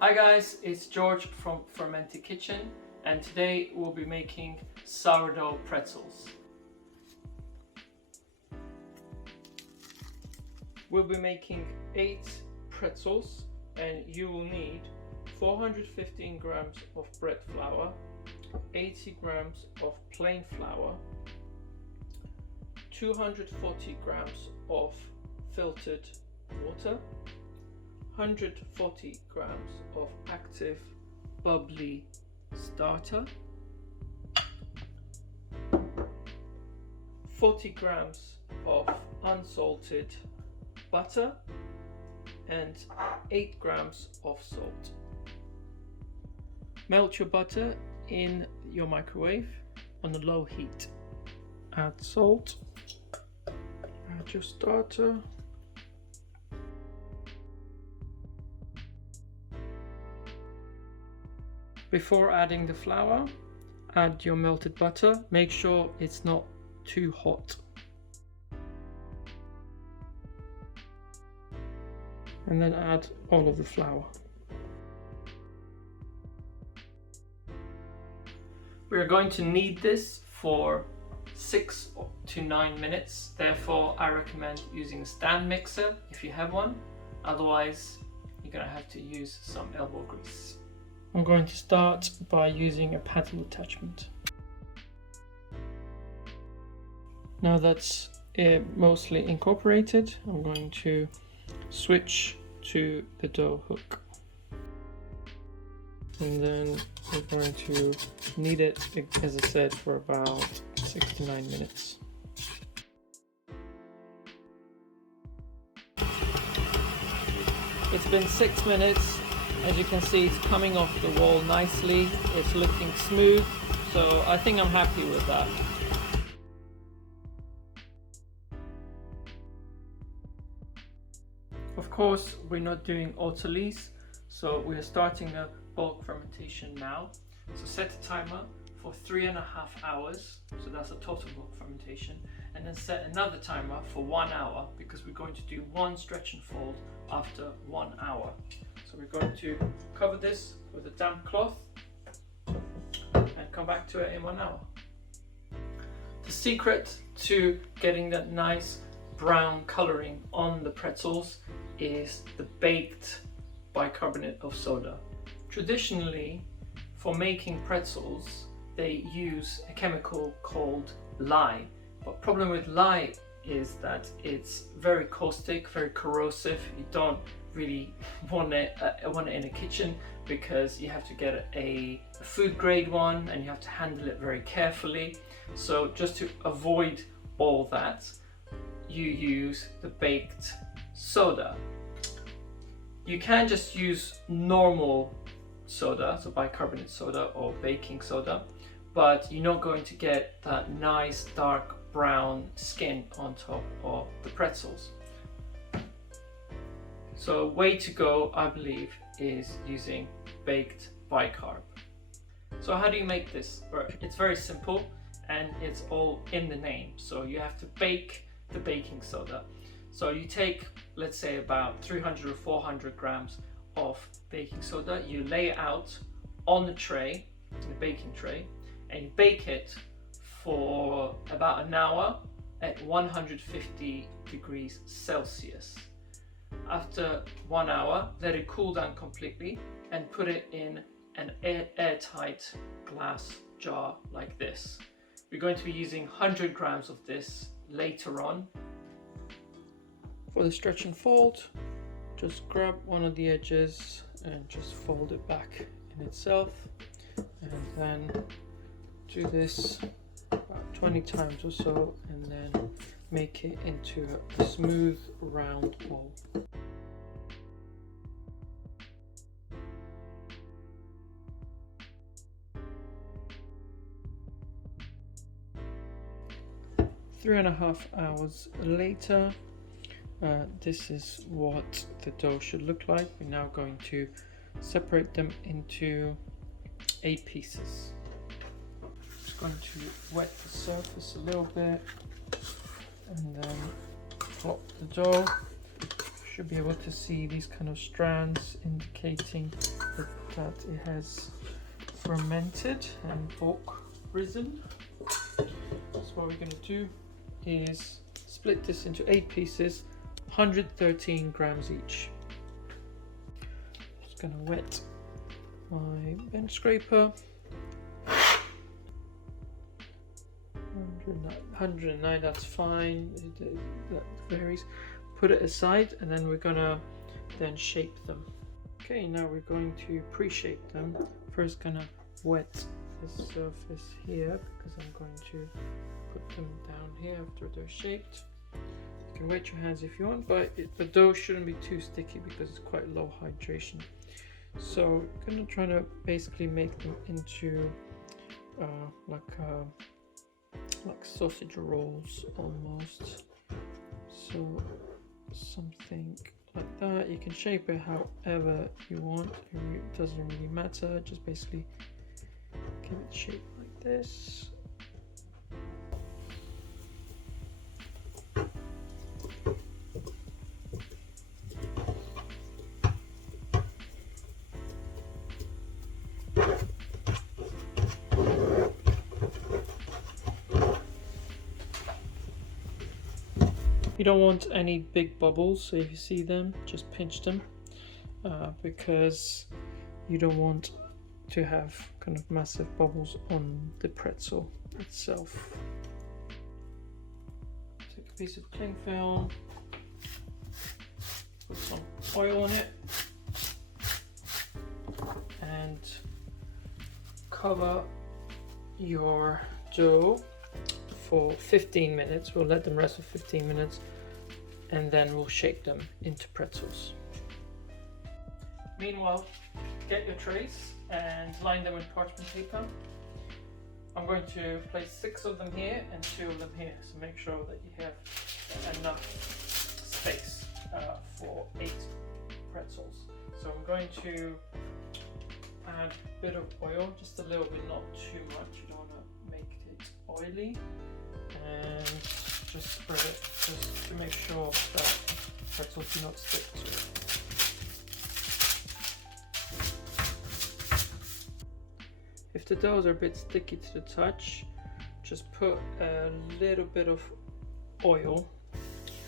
Hi guys, it's George from Fermented Kitchen, and today we'll be making sourdough pretzels. We'll be making 8 pretzels, and you will need 415 grams of bread flour, 80 grams of plain flour, 240 grams of filtered water, 140 grams of active bubbly starter, 40 grams of unsalted butter, and 8 grams of salt. Melt your butter in your microwave on a low heat. Add salt, add your starter, before adding the flour, add your melted butter. Make sure it's not too hot. And then add all of the flour. We are going to knead this for 6 to 9 minutes. Therefore, I recommend using a stand mixer if you have one. Otherwise, you're going to have to use some elbow grease. I'm going to start by using a paddle attachment. Now that's mostly incorporated, I'm going to switch to the dough hook. And then we're going to knead it, as I said, for about 6 to 9 minutes. It's been 6 minutes. As you can see, it's coming off the wall nicely. It's looking smooth, so I think I'm happy with that. Of course, we're not doing autolyse, so we are starting the bulk fermentation now. So set a timer for 3.5 hours, so that's a total bulk fermentation, and then set another timer for 1 hour, because we're going to do one stretch and fold after 1 hour. So we're going to cover this with a damp cloth and come back to it in 1 hour. The secret to getting that nice brown coloring on the pretzels is the baked bicarbonate of soda. Traditionally, for making pretzels, they use a chemical called lye. But problem with lye is that it's very caustic, very corrosive. You don't really want it in a kitchen, because you have to get a food grade one and you have to handle it very carefully. So just to avoid all that, you use the baked soda. You can just use normal soda, so bicarbonate soda or baking soda, but you're not going to get that nice dark brown skin on top of the pretzels. So way to go, I believe, is using baked bicarb. So how do you make this? It's very simple, and it's all in the name. So you have to bake the baking soda. So you take, let's say, about 300 or 400 grams of baking soda, you lay it out on the tray, the baking tray, and you bake it for about an hour at 150 degrees Celsius. After 1 hour, let it cool down completely and put it in an airtight glass jar like this. We're going to be using 100 grams of this later on. For the stretch and fold, just grab one of the edges and just fold it back in itself, and then do this about 20 times or so, and then make it into a smooth round ball. Three and a half hours later, this is what the dough should look like. We're now going to separate them into 8 pieces. Just going to wet the surface a little bit and then plop the dough. Should be able to see these kind of strands indicating that it has fermented and bulk risen. So what we're going to do is split this into 8 pieces, 113 grams each. Just going to wet my bench scraper. 109, that's fine, that varies. Put it aside, and then we're gonna then shape them. Okay, now we're going to pre-shape them. First gonna wet this surface here because I'm going to put them down here after they're shaped. You can wet your hands if you want, but the dough shouldn't be too sticky because it's quite low hydration. So I'm gonna try to basically make them into like sausage rolls almost. So something like that. You can shape it however you want. It doesn't really matter. Just basically give it shape like this. You don't want any big bubbles, so if you see them, just pinch them because you don't want to have kind of massive bubbles on the pretzel itself. Take a piece of cling film, put some oil on it, and cover your dough for 15 minutes. We'll let them rest for 15 minutes and then we'll shape them into pretzels. Meanwhile, get your trays and line them with parchment paper. I'm going to place 6 of them here and 2 of them here, so make sure that you have enough space for 8 pretzels. So I'm going to add a bit of oil, just a little bit, not too much. You don't want to make it oily. And just spread it just to make sure that pretzels do not stick to it. If the doughs are a bit sticky to the touch, just put a little bit of oil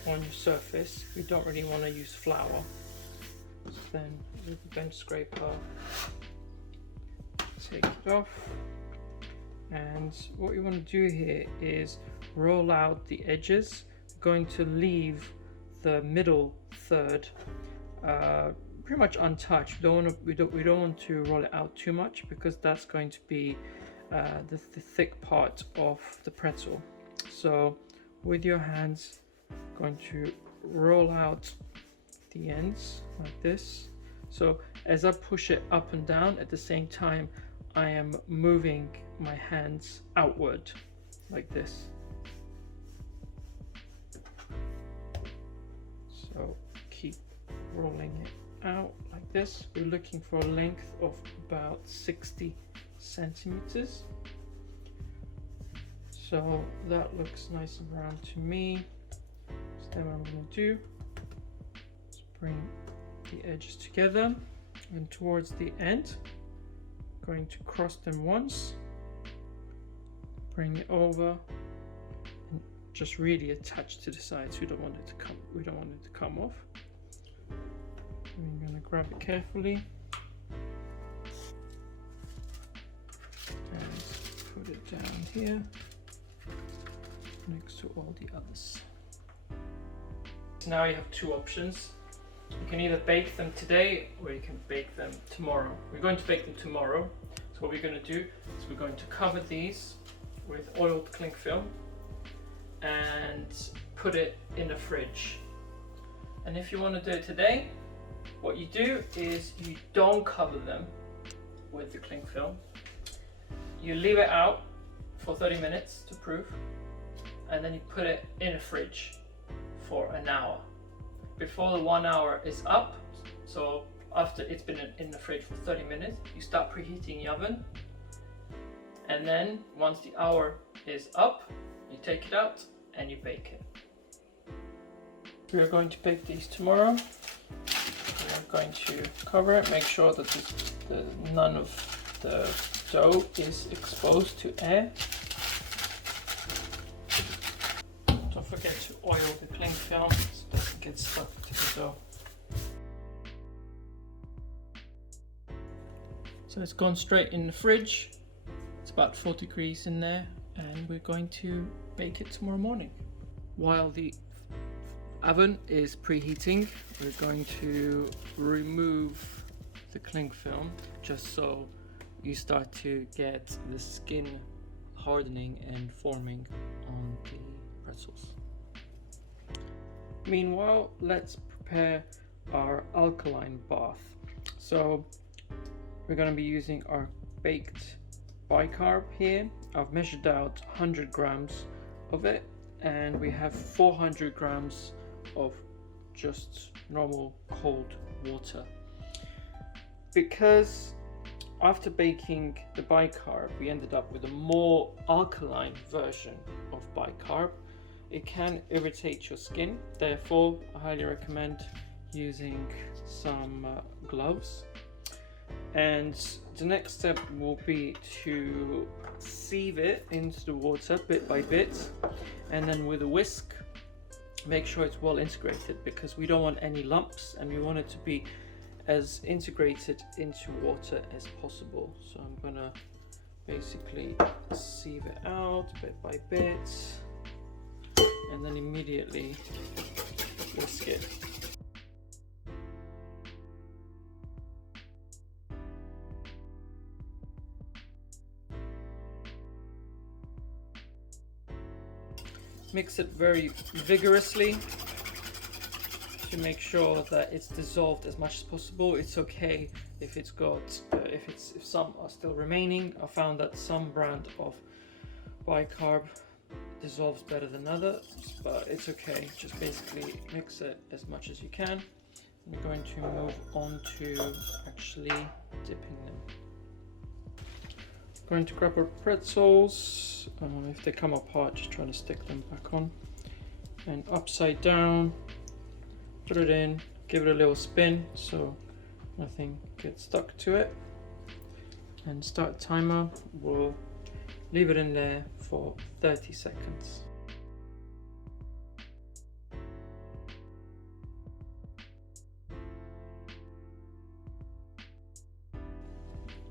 on your surface. We don't really want to use flour. So then with the bench scraper, take it off. And what you want to do here is roll out the edges. We're going to leave the middle third pretty much untouched. We don't want to roll it out too much because that's going to be the thick part of the pretzel. So with your hands, going to roll out the ends like this. So as I push it up and down, at the same time I am moving my hands outward like this. So keep rolling it out like this. We're looking for a length of about 60 centimeters. So that looks nice and round to me. So then what I'm going to do is bring the edges together, and towards the end going to cross them once, bring it over, and just really attach to the sides. We don't want it to come off. We're going to grab it carefully and put it down here next to all the others. Now you have 2 options. You can either bake them today or you can bake them tomorrow. We're going to bake them tomorrow. So what we're going to do is we're going to cover these with oiled cling film and put it in the fridge. And if you want to do it today, what you do is you don't cover them with the cling film. You leave it out for 30 minutes to proof, and then you put it in a fridge for an hour. Before the 1 hour is up, so after it's been in the fridge for 30 minutes, you start preheating the oven. And then once the hour is up, you take it out and you bake it. We are going to bake these tomorrow. We are going to cover it, make sure that none of the dough is exposed to air. Don't forget to oil the cling film so it doesn't get stuck to the dough. So it's gone straight in the fridge. It's about 40 degrees in there, and we're going to bake it tomorrow morning. While the oven is preheating, we're going to remove the cling film just so you start to get the skin hardening and forming on the pretzels. Meanwhile, let's prepare our alkaline bath. So we're going to be using our baked bicarb here. I've measured out 100 grams of it, and we have 400 grams of just normal cold water. Because after baking the bicarb, we ended up with a more alkaline version of bicarb. It can irritate your skin, therefore I highly recommend using some gloves. And the next step will be to sieve it into the water bit by bit, and then with a whisk make sure it's well integrated, because we don't want any lumps and we want it to be as integrated into water as possible. So I'm gonna basically sieve it out bit by bit and then immediately whisk it. Mix it very vigorously to make sure that it's dissolved as much as possible. It's okay if it's got if some are still remaining. I found that some brand of bicarb dissolves better than others, but it's okay. Just basically mix it as much as you can. We're going to move on to actually dipping them. Going to grab our pretzels. If they come apart, just trying to stick them back on, and upside down, put it in, give it a little spin so nothing gets stuck to it, and start timer. We'll leave it in there for 30 seconds.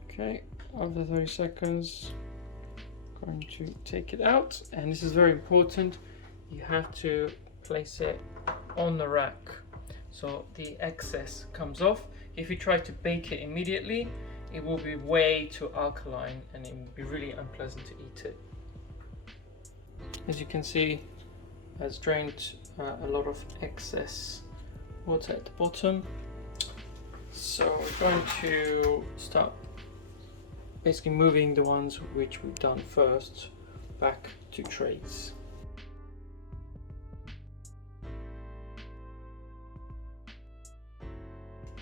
Okay, after 30 seconds, going to take it out, and this is very important. You have to place it on the rack so the excess comes off. If you try to bake it immediately, it will be way too alkaline and it will be really unpleasant to eat it. As you can see, it's drained a lot of excess water at the bottom. So we're going to start basically moving the ones which we've done first back to trays.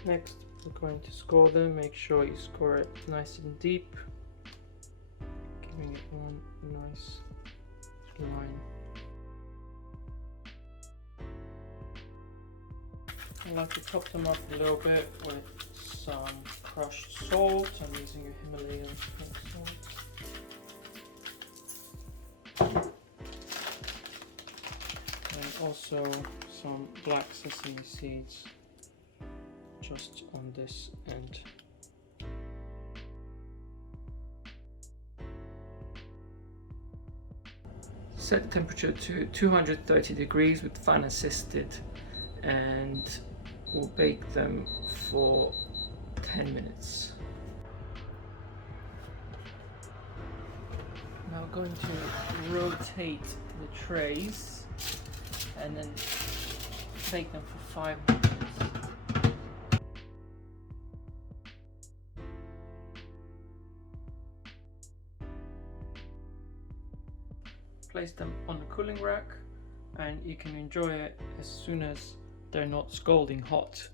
Next, we're going to score them. Make sure you score it nice and deep, giving it one nice line. I like to top them up a little bit with some crushed salt. I'm using a Himalayan salt. And also some black sesame seeds just on this end. Set temperature to 230 degrees with fan assisted, and we'll bake them for 10 minutes. Now we're going to rotate the trays and then bake them for 5 minutes. Place them on the cooling rack, and you can enjoy it as soon as they're not scalding hot.